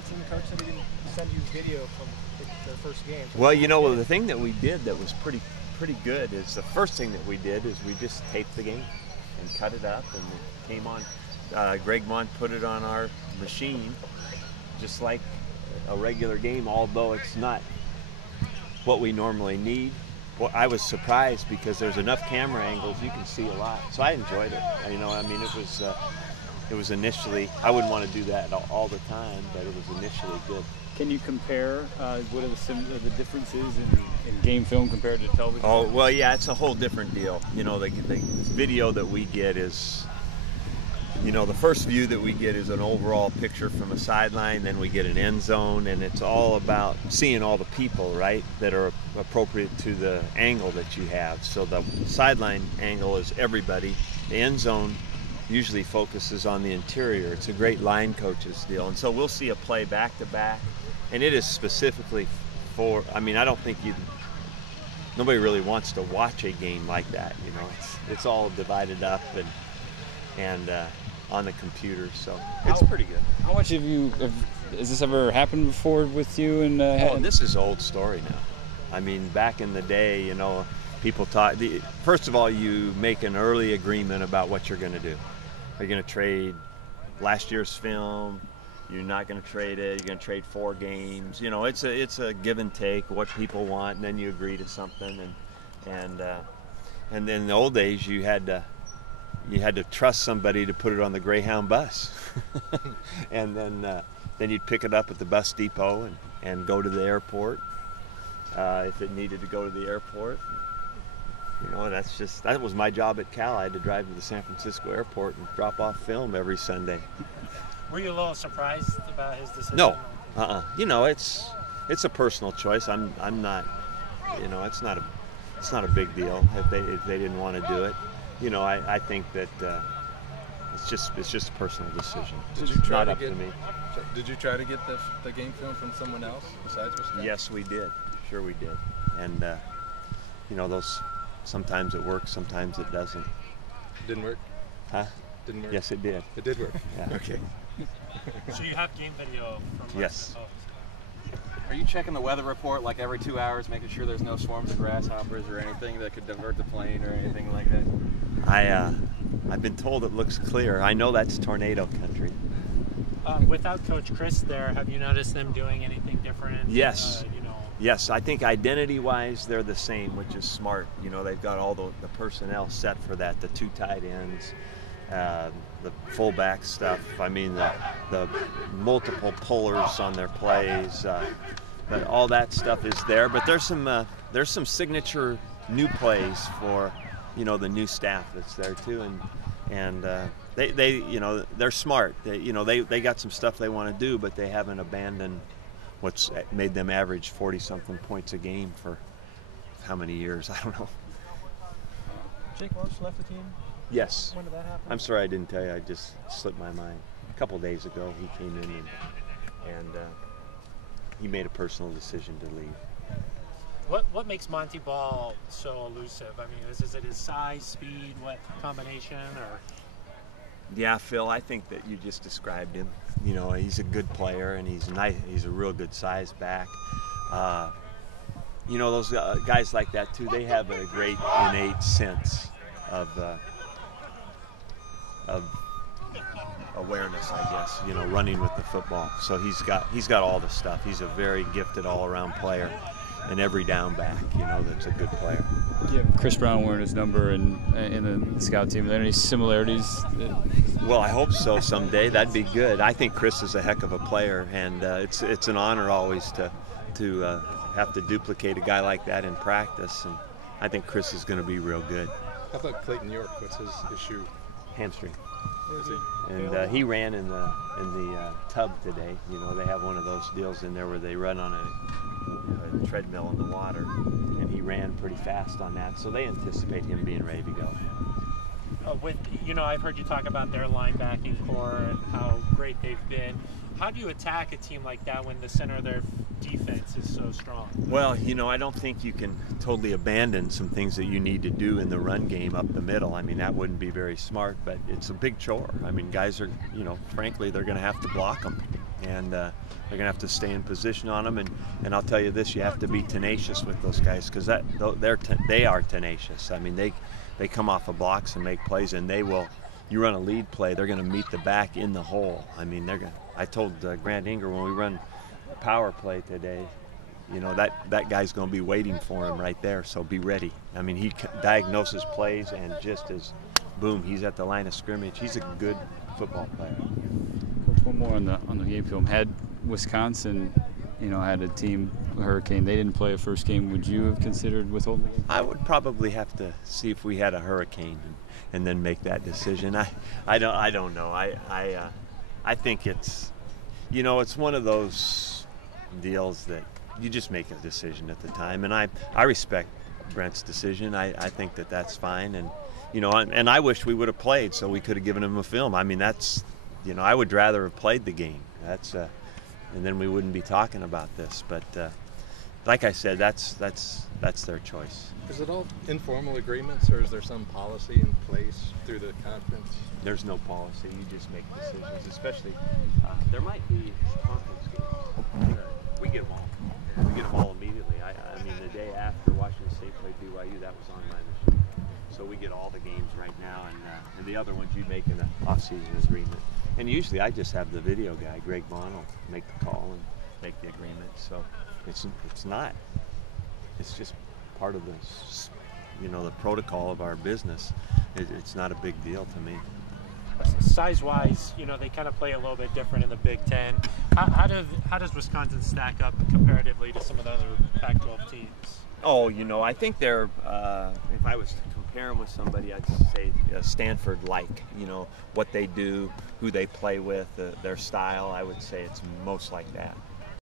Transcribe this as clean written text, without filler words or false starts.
Wisconsin, the coach said he didn't send you video from their first game. So well, you know, the thing that we did that was pretty good is the first thing that we did is we just taped the game and cut it up, and it came on. Greg Mont put it on our machine, just like a regular game, although it's not what we normally need. Well, I was surprised because there's enough camera angles, you can see a lot. So I enjoyed it. You know, I mean, it was initially, I wouldn't want to do that all the time, but it was initially good. Can you compare what are the differences in game film compared to television? Oh, well, yeah, it's a whole different deal. You know, the video that we get is, you know, the first view that we get is an overall picture from a sideline, then we get an end zone, and it's all about seeing all the people, right, that are appropriate to the angle that you have. So the sideline angle is everybody. The end zone usually focuses on the interior. It's a great line coach's deal. And so we'll see a play back to back, and it is specifically for, I mean, I don't think nobody really wants to watch a game like that, you know. It's all divided up and on the computer, so it's pretty good. How much has this ever happened before with you? And this is old story now. I mean, back in the day, you know, people talk. First of all, you make an early agreement about what you're going to do. Are you going to trade last year's film? You're not going to trade it. You're going to trade 4 games. You know, it's a give and take, what people want, and then you agree to something. And then in the old days, you had to trust somebody to put it on the Greyhound bus, and then you'd pick it up at the bus depot and go to the airport if it needed to go to the airport. You know, that was my job at Cal. I had to drive to the San Francisco airport and drop off film every Sunday. Were you a little surprised about his decision? No, You know, it's a personal choice. I'm not. You know, it's not a big deal if they didn't want to do it. You know, I think that it's just a personal decision. Did you try not up to me. Did you try to get the game film from someone else besides Wisconsin? Yes, we did. Sure, we did. And you know, those sometimes it works, sometimes it doesn't. Didn't work. Huh? Didn't work. Yes, it did. It did work. Yeah. Okay. So you have game video from Yes. Are you checking the weather report like every 2 hours, making sure there's no swarms of grasshoppers or anything that could divert the plane or anything like that? I've been told it looks clear. I know that's tornado country. Without Coach Chris there, have you noticed them doing anything different? Yes. You know. Yes, I think identity-wise they're the same, which is smart. You know, they've got all the personnel set for that, the 2 tight ends, the fullback stuff. I mean, the multiple pullers on their plays. But all that stuff is there. But there's some signature new plays for, you know, the new staff that's there too, and they you know, they're smart. They got some stuff they want to do, but they haven't abandoned what's made them average 40-something points a game for how many years? I don't know. Jake Walsh left the team? Yes. When did that happen? I'm sorry I didn't tell you. I just slipped my mind. A couple days ago he came in and he made a personal decision to leave. What makes Monty Ball so elusive? I mean, is it his size, speed, what combination, or? Yeah, Phil, I think that you just described him. You know, he's a good player and he's nice. He's a real good size back. You know, those guys like that too. They have a great innate sense of awareness, I guess. You know, running with the football. So he's got all the stuff. He's a very gifted all-around player. And every down back, you know, that's a good player. Yeah, Chris Brown wearing his number in the scout team. Are there any similarities? Well, I hope so someday. That'd be good. I think Chris is a heck of a player, and it's an honor always to have to duplicate a guy like that in practice. And I think Chris is going to be real good. How about Clayton York? What's his issue? Hamstring. Is he? And he ran in the tub today. You know, they have one of those deals in there where they run on a treadmill in the water, and he ran pretty fast on that. So they anticipate him being ready to go. I've heard you talk about their linebacking core and how great they've been. How do you attack a team like that when the center of their defense is so strong? Well, you know, I don't think you can totally abandon some things that you need to do in the run game up the middle. I mean, that wouldn't be very smart, but it's a big chore. I mean, guys are, you know, frankly, they're going to have to block them. and they're going to have to stay in position on them. And I'll tell you this: you have to be tenacious with those guys, because they are tenacious. I mean, they come off of blocks and make plays, and they will. You run a lead play, they're going to meet the back in the hole. I mean, they're going. I told Grant Inger when we run power play today, you know, that guy's going to be waiting for him right there. So be ready. I mean, he diagnoses plays, and just as boom, he's at the line of scrimmage. He's a good football player. Coach, one more on the game film. Had Wisconsin, you know, had a team, a hurricane, they didn't play a first game, would you have considered withholding the game? I would probably have to see if we had a hurricane and then make that decision. I don't know. I think it's, you know, it's one of those deals that you just make a decision at the time, and I respect Brent's decision. I think that's fine, and you know, and I wish we would have played so we could have given him a film. I mean, that's, you know, I would rather have played the game. That's and then we wouldn't be talking about this. But like I said, that's their choice. Is it all informal agreements, or is there some policy in place through the conference? There's no policy. You just make decisions. Especially, there might be conference games. We get them all. We get them all immediately. I mean, the day after Washington State played BYU, that was on my machine. So we get all the games right now, and the other ones you make in an off-season agreement. And usually I just have the video guy, Greg Vaughn, will make the call and make the agreement. So it's not. It's just part of the, you know, the protocol of our business. It's not a big deal to me. Size-wise, you know, they kind of play a little bit different in the Big Ten. How does Wisconsin stack up comparatively to some of the other Pac-12 teams? Oh, you know, I think they're, if I was to compare them with somebody, I'd say Stanford-like. You know, what they do, who they play with, their style, I would say it's most like that.